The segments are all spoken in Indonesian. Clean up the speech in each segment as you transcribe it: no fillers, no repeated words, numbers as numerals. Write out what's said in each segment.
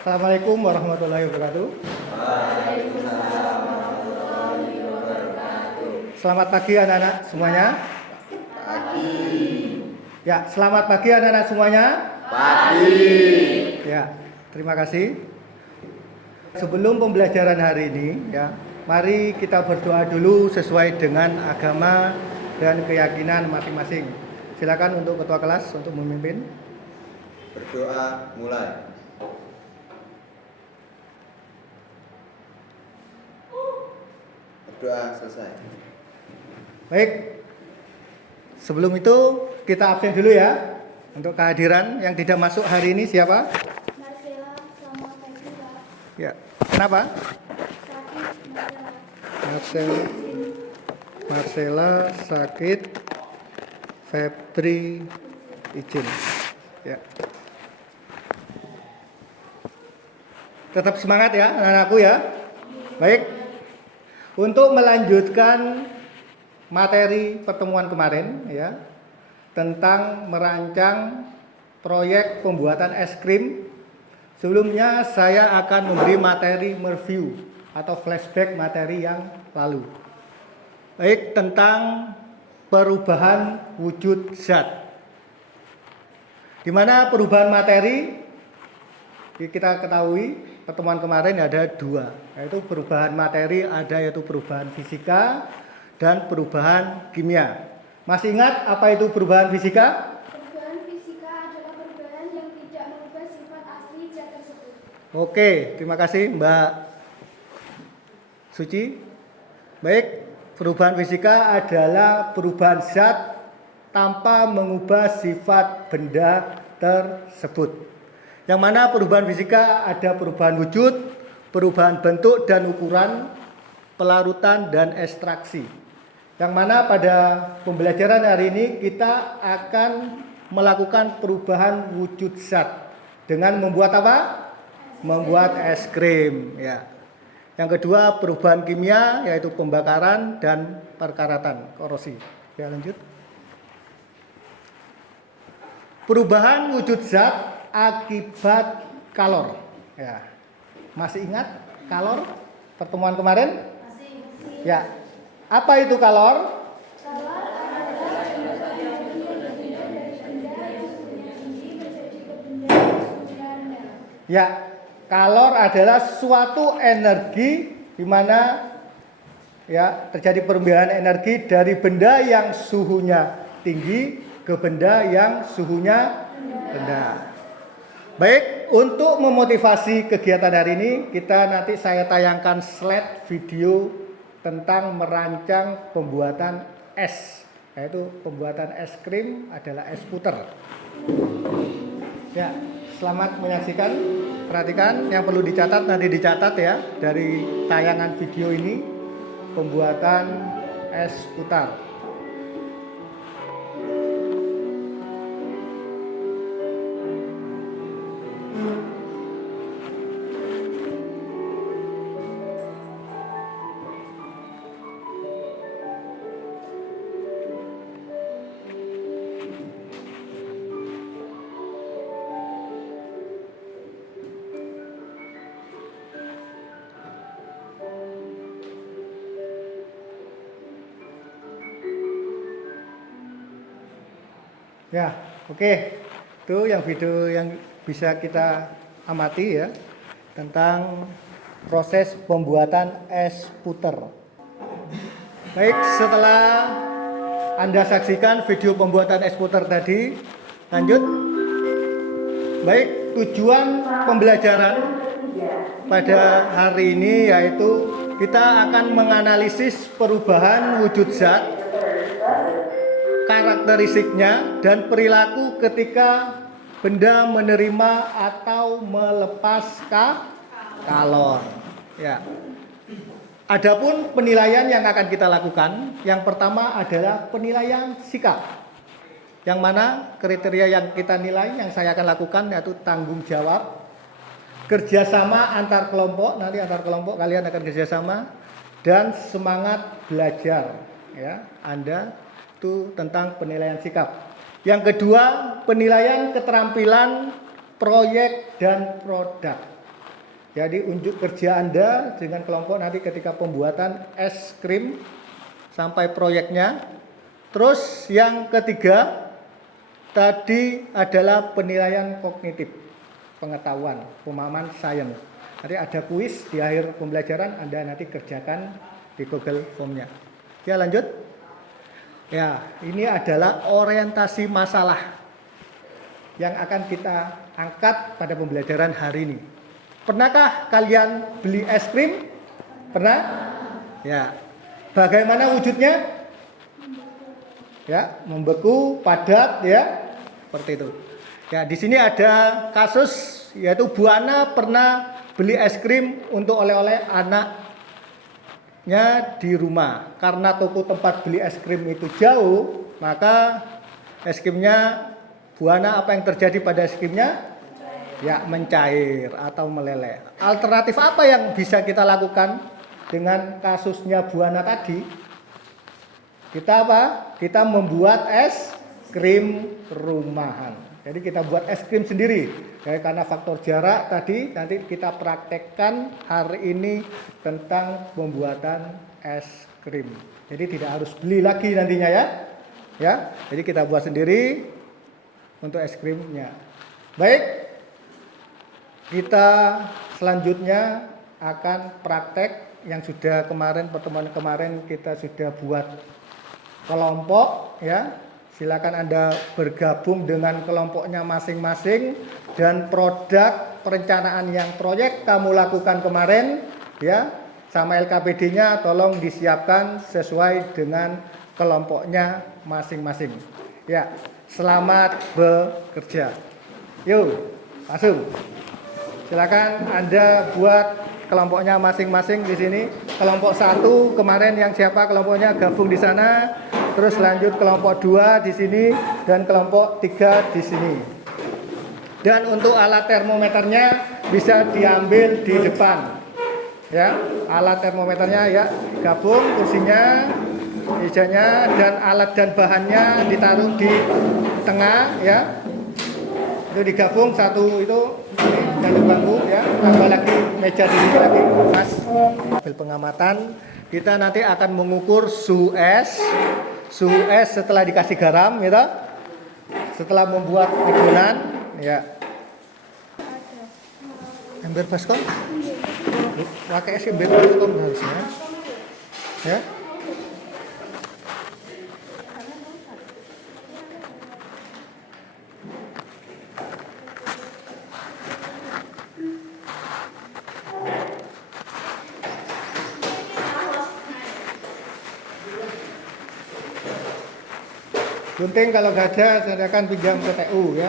Assalamualaikum warahmatullahi wabarakatuh. Selamat pagi anak-anak semuanya. Pagi. Ya, selamat pagi anak-anak semuanya. Pagi. Ya, terima kasih. Sebelum pembelajaran hari ini, ya, mari kita berdoa dulu sesuai dengan agama dan keyakinan masing-masing. Silakan untuk ketua kelas untuk memimpin. Berdoa mulai. Berdoa selesai. Baik. Sebelum itu kita absen dulu ya. Untuk kehadiran yang tidak masuk hari ini siapa? Marcella, selamat pagi Pak. Ya. Kenapa? Sakit, Marcella sakit, Febri izin. Ya. Tetap semangat ya anak-anakku ya. Baik. Untuk melanjutkan materi pertemuan kemarin ya tentang merancang proyek pembuatan es krim. Sebelumnya saya akan memberi materi mereview atau flashback materi yang lalu. Baik, tentang perubahan wujud zat. Di mana perubahan materi kita ketahui pertemuan kemarin ada dua, yaitu perubahan materi yaitu perubahan fisika dan perubahan kimia. Masih ingat apa itu perubahan fisika? perubahan fisika adalah perubahan yang tidak mengubah sifat asli zat tersebut. Oke, terima kasih Mbak Suci. Baik, perubahan fisika adalah perubahan zat tanpa mengubah sifat benda tersebut. Yang mana perubahan fisika ada perubahan wujud, perubahan bentuk dan ukuran, pelarutan dan ekstraksi. Yang mana pada pembelajaran hari ini kita akan melakukan perubahan wujud zat dengan membuat apa? Membuat es krim ya. Yang kedua perubahan kimia yaitu pembakaran dan perkaratan, korosi. Ya, lanjut. Perubahan wujud zat akibat kalor. Ya. Masih ingat kalor pertemuan kemarin? Masih. Ya. Apa itu kalor? Kalor adalah perubahan energi yang berpindah dari benda yang suhunya tinggi menjadi ke benda yang suhunya rendah. Ya, kalor adalah suatu energi di mana ya terjadi perubahan energi dari benda yang suhunya tinggi ke benda yang suhunya rendah. Baik, untuk memotivasi kegiatan hari ini nanti saya tayangkan slide video tentang merancang pembuatan es, yaitu pembuatan es krim adalah es puter. Ya, selamat menyaksikan. Perhatikan yang perlu dicatat nanti dicatat ya dari tayangan video ini pembuatan es putar. Ya, oke. Itu yang video yang bisa kita amati ya tentang proses pembuatan es puter. Baik, setelah Anda saksikan video pembuatan es puter tadi, lanjut. Baik, tujuan pembelajaran pada hari ini yaitu kita akan menganalisis perubahan wujud zat, karakteristiknya dan perilaku ketika benda menerima atau melepas kalor. Ya. Adapun penilaian yang akan kita lakukan, yang pertama adalah penilaian sikap. Yang mana kriteria yang kita nilai, yang saya akan lakukan yaitu tanggung jawab, kerjasama antar kelompok, nanti antar kelompok kalian akan kerjasama, dan semangat belajar. Ya, Anda itu tentang penilaian sikap. Yang kedua, penilaian keterampilan proyek dan produk. Jadi unjuk kerja Anda dengan kelompok nanti ketika pembuatan es krim sampai proyeknya. Terus yang ketiga tadi adalah penilaian kognitif, pengetahuan, pemahaman sains. Nanti ada kuis di akhir pembelajaran, Anda nanti kerjakan di Google Form-nya. Ya, lanjut. Ya, ini adalah orientasi masalah yang akan kita angkat pada pembelajaran hari ini. Pernahkah kalian beli es krim? Pernah? Ya. Bagaimana wujudnya? Ya, membeku, padat, ya, seperti itu. Ya, di sini ada kasus yaitu Bu Ana pernah beli es krim untuk oleh-oleh anaknya di rumah. Karena toko tempat beli es krim itu jauh, maka es krimnya Bu Ana, apa yang terjadi pada es krimnya? Ya, mencair atau meleleh. Alternatif apa yang bisa kita lakukan dengan kasusnya Bu Ana tadi? Kita apa? Kita membuat es krim rumahan. Jadi kita buat es krim sendiri. Karena faktor jarak tadi, nanti kita praktekkan hari ini tentang pembuatan es krim. Jadi tidak harus beli lagi nantinya ya. Ya, jadi kita buat sendiri untuk es krimnya. Baik, kita selanjutnya akan praktek yang sudah kemarin, pertemuan kemarin kita sudah buat kelompok ya. Silakan Anda bergabung dengan kelompoknya masing-masing dan produk perencanaan yang proyek kamu lakukan kemarin ya, sama LKPD-nya tolong disiapkan sesuai dengan kelompoknya masing-masing. Ya, selamat bekerja. Yuk, langsung. Silakan Anda buat kelompoknya masing-masing di sini. Kelompok 1 kemarin yang siapa kelompoknya gabung di sana. Terus lanjut kelompok 2 di sini dan kelompok 3 di sini. Dan untuk alat termometernya bisa diambil di depan. Ya, alat termometernya ya gabung kursinya, mejanya dan alat dan bahannya ditaruh di tengah ya. Itu digabung satu itu dan bangku ya, tambah lagi meja di sini lagi. Mas, ambil pengamatan. Kita nanti akan mengukur suhu es setelah dikasih garam gitu. Setelah membuat adonan ya. Ember baskom? Pakai es ember baskom harusnya. Ya. Gunting kalau gak ada, silakan pinjam ke TU ya.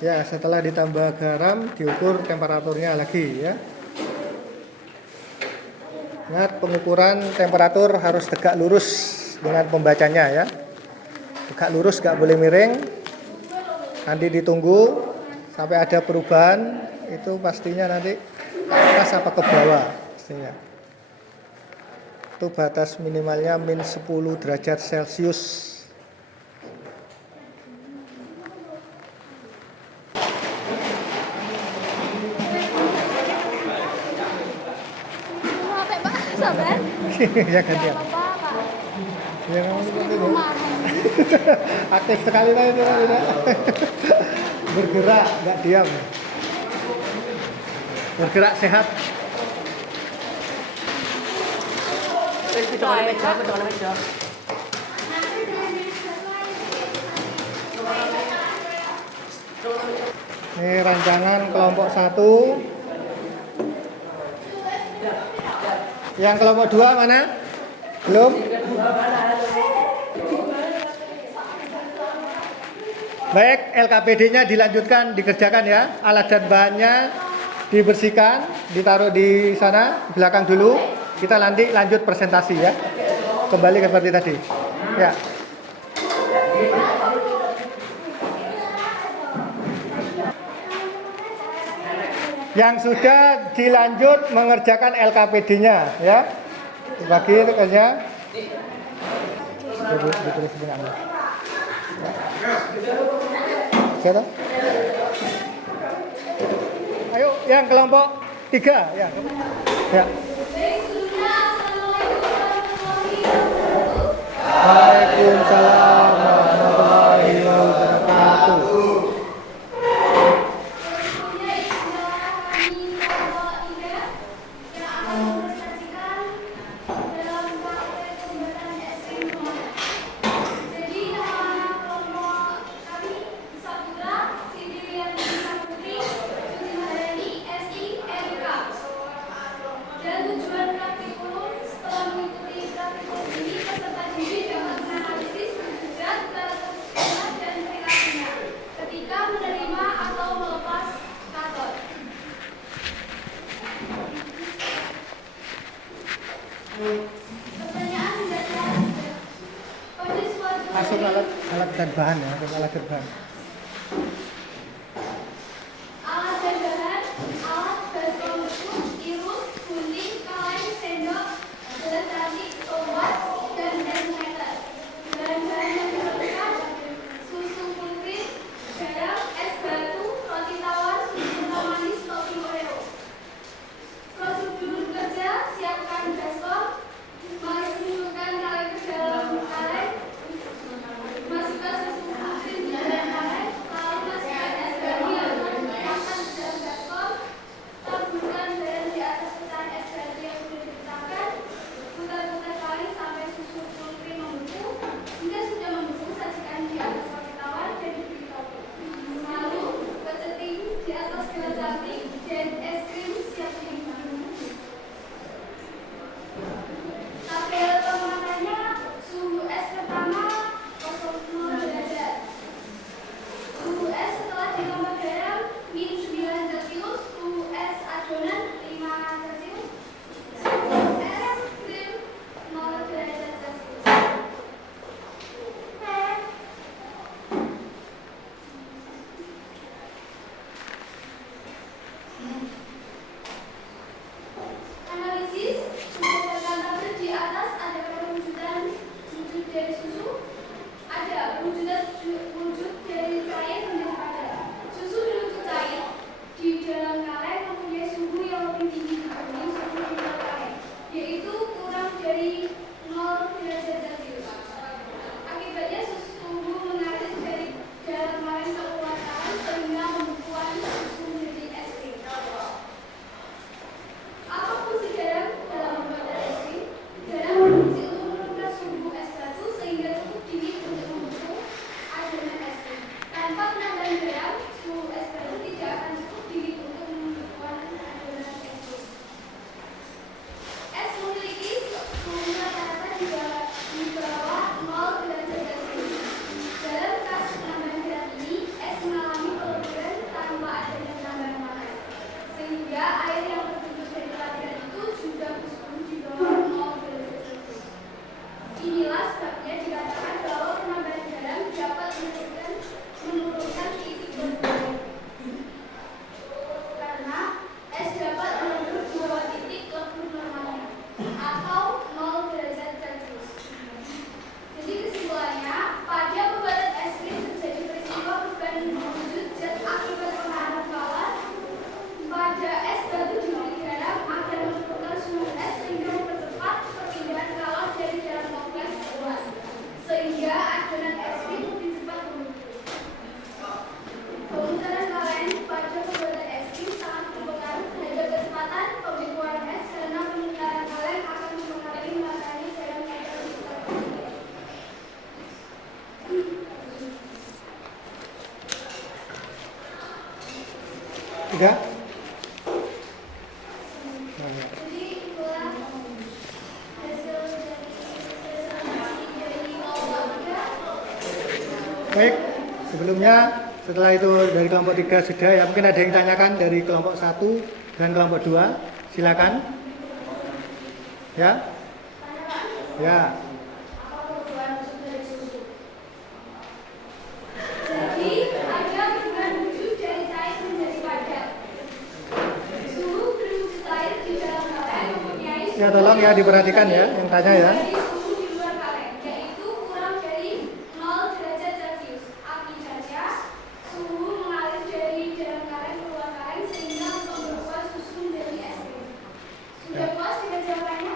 Ya, setelah ditambah garam, diukur temperaturnya lagi ya. Ingat, pengukuran temperatur harus tegak lurus dengan pembacanya ya. Tegak lurus, gak boleh miring. Nanti ditunggu sampai ada perubahan, itu pastinya nanti ke atas apa ke bawah pastinya. Itu batas minimalnya min 10 derajat Celcius. Sabar. Ya gantian. Ya kamu seperti itu. Aktif sekali lah itu tidak. Bergerak, nggak diam. Bergerak sehat. Ini rancangan kelompok 1. Yang kelompok 2 mana? Belum? Baik, LKPD-nya dilanjutkan, dikerjakan ya. Alat dan bahannya dibersihkan, ditaruh di sana, belakang dulu. Kita nanti lanjut presentasi ya. Kembali seperti tadi. Ya. yang sudah dilanjut mengerjakan LKPD-nya ya. Bagi rekannya. Ditulis punya Anda. Siapa? Ayo yang kelompok 3 ya. Ya. Waalaikumsalam warahmatullahi wabarakatuh. Dan tujuan praktikum setelah mengikuti praktikum ini peserta didik dapat menganalisis dan karakteristik dan perilakunya ketika menerima atau melepas kator. Pertanyaan dasar pada suatu Masuk alat dan bahan ya, masuk alat dan bahan. alat dan bahan, alat baskom beku, irus, gunting, kaleng, sendok, gelas rati, tombak, dan termometer. Bahan-bahan yang diperlukan susu full cream, garam, es batu, roti tawar, susu manis, topping Oreo. Prosedur kerja: siapkan baskom, masukkan kaleng ke dalam kaleng, masukkan susu full cream di dalam kaleng, lalu masukkan es batu yang telah dipecahkan ke dalam baskom, taburkan garam di atas pecahan es batu yang sudah dipecahkan, putar-putar kaleng sampai susu full cream membeku. Jika sudah membeku, sajikan di atas roti tawar dan diberi topping. Lalu peceting di atas gelas cantik dan es krim siap diminum. Tabel pemakannya: suhu es pertama 0 derajat. Suhu es setelah ditambah garam -9 Celcius. Suhu es adonan 5 Celcius. Suhu es krim 0 derajat Celcius. Analisis: berdasarkan tabel di atas ada perwujudan wujud dari susu, ada perwujudan wujud dari cair menjadi padat. Susu berwujud cair di dalam kaleng mempunyai suhu yang lebih tinggi dibanding suhu di luar kaleng, yaitu kurang dari 0 derajat Celcius. Akibatnya suhu mengalir dari dalam kaleng ke luar kaleng sehingga pembekuan susu menjadi es krim. Apa fungsi garam dalam membuat es krim? Garam berfungsi untuk menurunkan suhu es batu sehingga cukup dingin untuk membentuk adonan es krim. Tanpa penambahan garam, suhu es batu tidak akan cukup dingin untuk membentuk adonan es krim. Es memiliki suhu rata-rata di bawah 0 derajat Celcius. Dalam kasus penambahan garam ini, es mengalami peleburan tanpa adanya penambahan panas, sehingga air yang terbentuk dari pelaburan itu juga bersuhu di bawah 0 derajat Celcius. Inilah sebabnya dikatakan bahwa penambahan garam dapat menurunkan titik peleburan. Karena es dapat melebur di bawah titik lebur normalnya atau 0 derajat Celcius. Jadi kesimpulannya, pada pembuatan es krim terjadi peristiwa perubahan wujud zat akibat pengaruh bawah. Pada es batu diberi garam agar menurunkan suhu es sehingga mempercepat perpindahan kalor dari dalam toples keluar, sehingga adonan es krim lebih cepat membeku. Pemutaran kaleng pada pembuatan es krim sangat berpengaruh terhadap kecepatan pembekuan es karena pemutaran kaleng akan mempengaruhi matanya garam yang terpisah. Tiga. Jadi itulah hasil dari presentasi dari kelompok 3. Baik, sebelumnya setelah itu dari kelompok 3 sudah ya, mungkin ada yang tanyakan dari kelompok 1 dan kelompok 2, silakan. Ya. Ya. Apa perubahan wujud dari susu? Jadi ada perubahan wujud dari cair menjadi padat. Ya tolong ya diperhatikan ya yang tanya ya. Dari suhu di luar kaleng, yaitu kurang dari 0 derajat Celcius. Akibatnya, suhu mengalir dari dalam kaleng keluar kaleng sehingga membuat susu menjadi es krim. Sudah puas dengan jawabannya?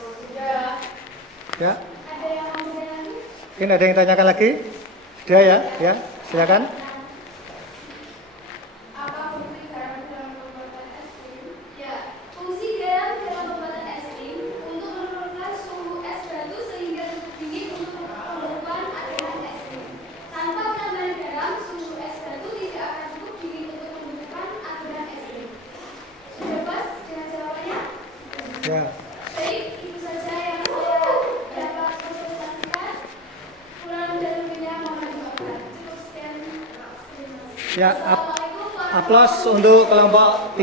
Sudah. Ya. Ada yang mau bertanya lagi? Mungkin ada yang tanyakan lagi? Sudah ya? Ya, silakan. Apa fungsi garam dalam pembuatan es krim? Ya, fungsi garam dalam pembuatan es krim untuk menurunkan suhu es batu sehingga cukup dingin untuk pembuatan adonan es krim. Tanpa penambahan garam, suhu es batu tidak akan cukup dingin untuk pembuatan adonan es krim. Sudah pas dengan jawabannya? Ya. Baik, itu saja yang saya dapat sosialisasikan. Kurang dan lebihnya mohon dimaafkan. Cukup sekian. Terima kasih. Ya, Assalamualaikum warahmatullahi aplaus untuk kelompok 3.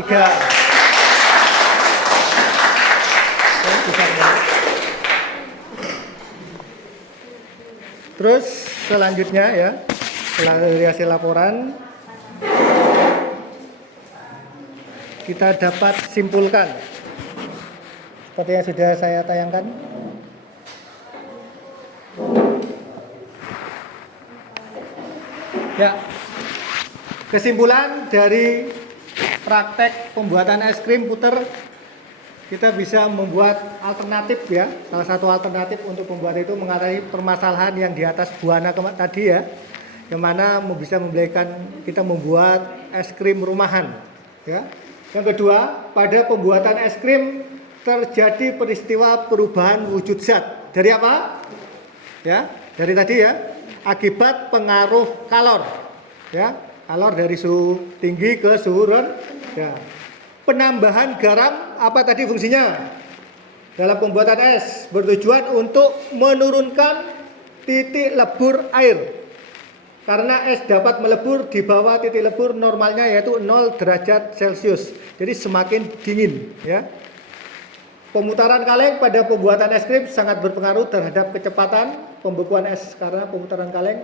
Ya, bisa, ya. Terus selanjutnya ya, setelah dari hasil laporan kita dapat simpulkan seperti yang sudah saya tayangkan. Ya, kesimpulan dari praktek pembuatan es krim puter, kita bisa membuat alternatif ya. Salah satu alternatif untuk pembuat itu mengatasi permasalahan yang di atas buana tadi ya, yang mana bisa membolehkan kita membuat es krim rumahan ya. Yang kedua, pada pembuatan es krim terjadi peristiwa perubahan wujud zat. Dari apa? Ya, dari tadi ya, akibat pengaruh kalor. Ya, kalor dari suhu tinggi ke suhu rendah. Penambahan garam apa tadi fungsinya? Dalam pembuatan es bertujuan untuk menurunkan titik lebur air. Karena es dapat melebur di bawah titik lebur normalnya yaitu 0 derajat Celcius. Jadi semakin dingin ya. Pemutaran kaleng pada pembuatan es krim sangat berpengaruh terhadap kecepatan pembekuan es karena pemutaran kaleng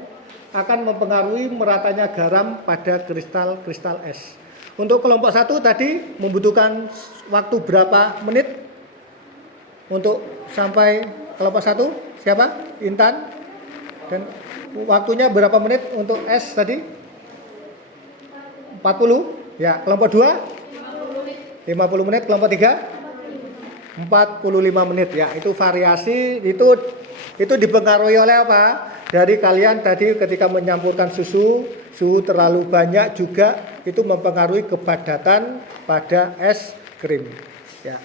akan mempengaruhi meratanya garam pada kristal-kristal es. Untuk kelompok 1 tadi membutuhkan waktu berapa menit untuk sampai kelompok 1? Siapa? Intan. Dan waktunya berapa menit untuk es tadi? 40. Ya, kelompok 2? 50 menit. Kelompok 3? 45 menit ya. Itu variasi itu dipengaruhi oleh apa? Dari kalian tadi ketika menyampurkan suhu terlalu banyak juga itu mempengaruhi kepadatan pada es krim. Ya.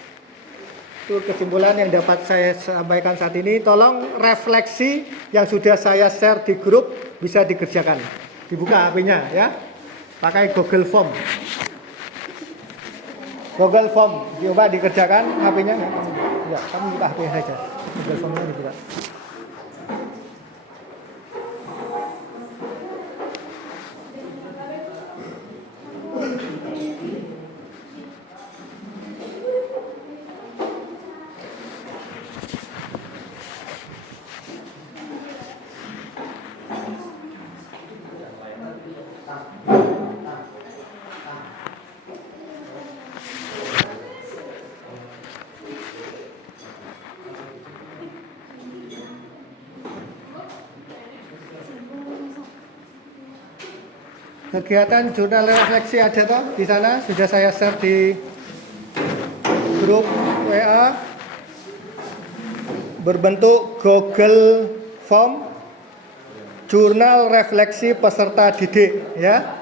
Itu kesimpulan yang dapat saya sampaikan saat ini. Tolong refleksi yang sudah saya share di grup bisa dikerjakan. Dibuka HP-nya ya. Pakai Google Form. Google Form, coba dikerjakan HP-nya. Ya, kamu buka HP saja. Google Form-nya dibuka. Kegiatan jurnal refleksi ada toh di sana, sudah saya share di grup WA berbentuk Google Form jurnal refleksi peserta didik ya.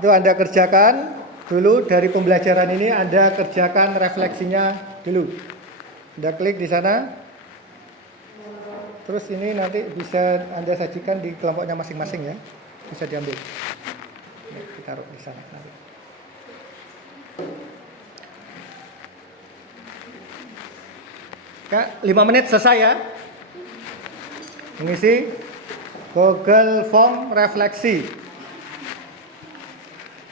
Itu Anda kerjakan dulu dari pembelajaran ini, Anda kerjakan refleksinya dulu. Anda klik di sana. Terus ini nanti bisa Anda sajikan di kelompoknya masing-masing ya. Bisa diambil. Ya, ditaruh di sana nanti. Ya, 5 menit selesai ya. Mengisi Google Form refleksi.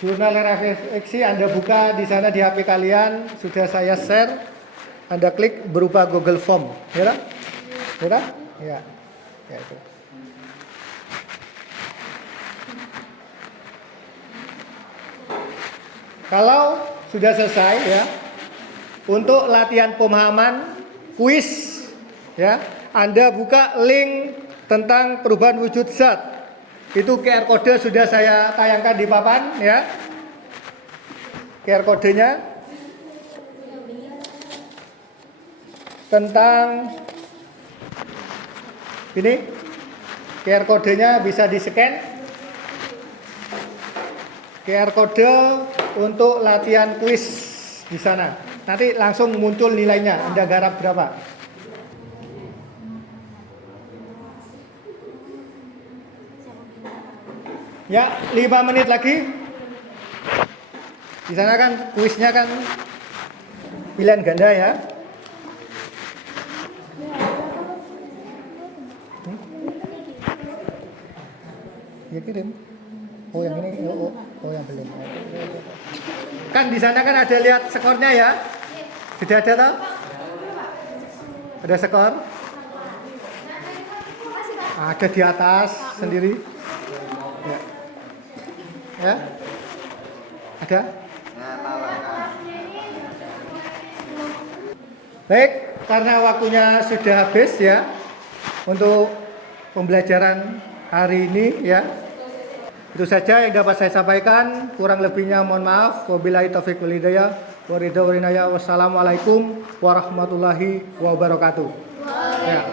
Jurnal refleksi Anda buka di sana di HP kalian, sudah saya share. Anda klik berupa Google Form, ya? Ya? Ya. Ya itu. Kalau sudah selesai ya, untuk latihan pemahaman kuis ya. Anda buka link tentang perubahan wujud zat. Itu QR kode sudah saya tayangkan di papan ya. QR kodenya tentang ini. QR kodenya bisa di-scan. QR kode untuk latihan kuis di sana. Nanti langsung muncul nilainya. Anda garap berapa? Ya, 5 menit lagi. Di sana kan kuisnya kan pilihan ganda ya. Ya kirim. Oh yang ini, oh yang belum. Kan di sana kan ada lihat skornya ya. Sudah ada toh? Ada skor? Ada di atas sendiri. Ya. Ya? Ada? Baik, karena waktunya sudah habis ya untuk pembelajaran hari ini ya. Itu saja yang dapat saya sampaikan. Kurang lebihnya mohon maaf. Wabillahi taufiq wal hidayah. Wassalamualaikum warahmatullahi wabarakatuh. Ya.